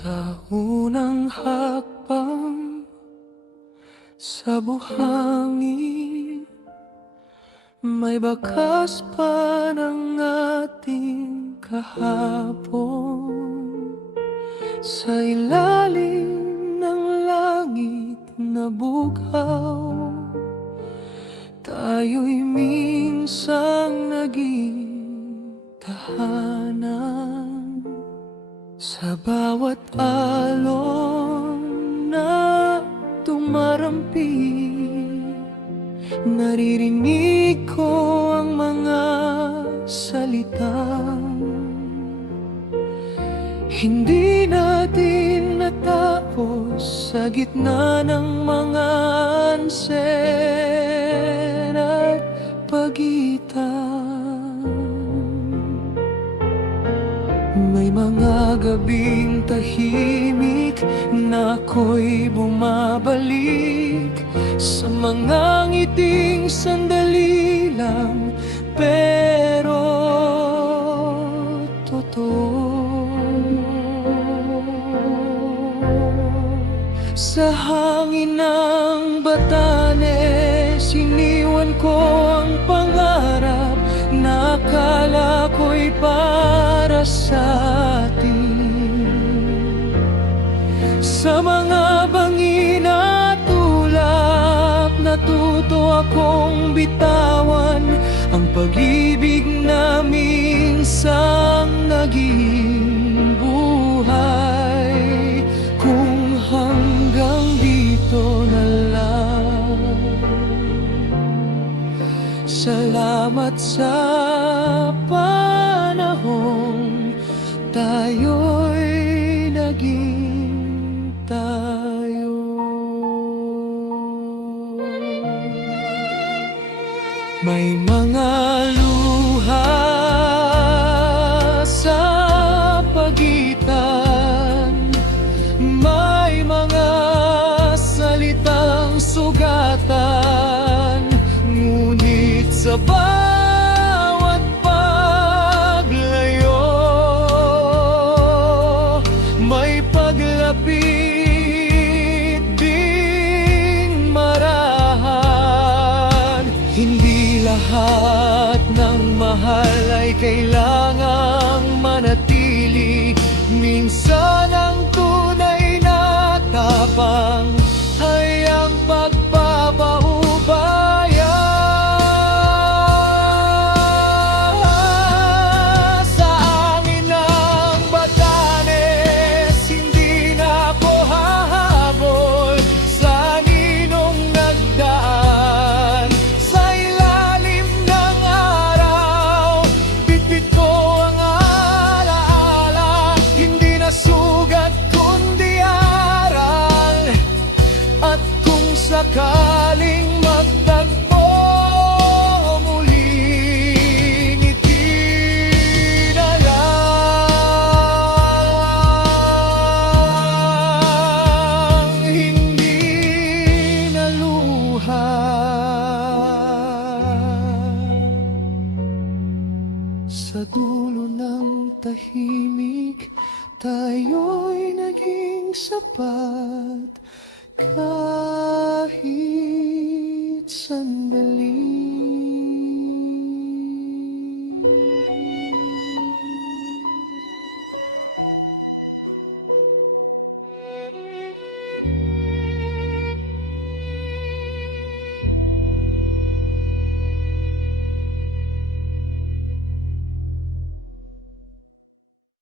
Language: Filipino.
Sa unang hakbang sa buhangin, may bakas pa ng ating kahapon. Sa ilalim ng langit na bugaw, tayo'y minsang naging tahanan. Sa bawat alon na tumarampi, naririnig ko ang mga salitang hindi natin natapos sa gitna ng mga ansen at pagitan. May mga gabing tahimik na ako'y bumabalik sa mga ngiting sandali lang, pero totoo. Sa hangin ng Batanes, iniwan ko ang pangarap na akala ko'y para sa atin. Sa mga bangin at tulak, natuto akong bitawan ang pag-ibig na minsang naging buhay. Kung hanggang dito na lang, salamat sa panahong tayo'y naging tayo. May mga luha sa pagitan, may mga salitang sugatan, ngunit sa bawat paglayo, may paglapit ding marahan. Hindi lahat ng mahal ay kailangang manatili. Minsan ang tunay na tapang ay ang pagpapaubaya. Sa angin ng Batanes, hindi na ako hahabol sa ninong nagdaan. Sa ilalim ng araw, bitbit ko ang alaala, hindi na sugat kundi aral. At kung sakaling magtagpo muling, ngiti na lang, hindi na luha. Sa dulo ng tahimik, tayo'y naging sapat. Kahit sandali,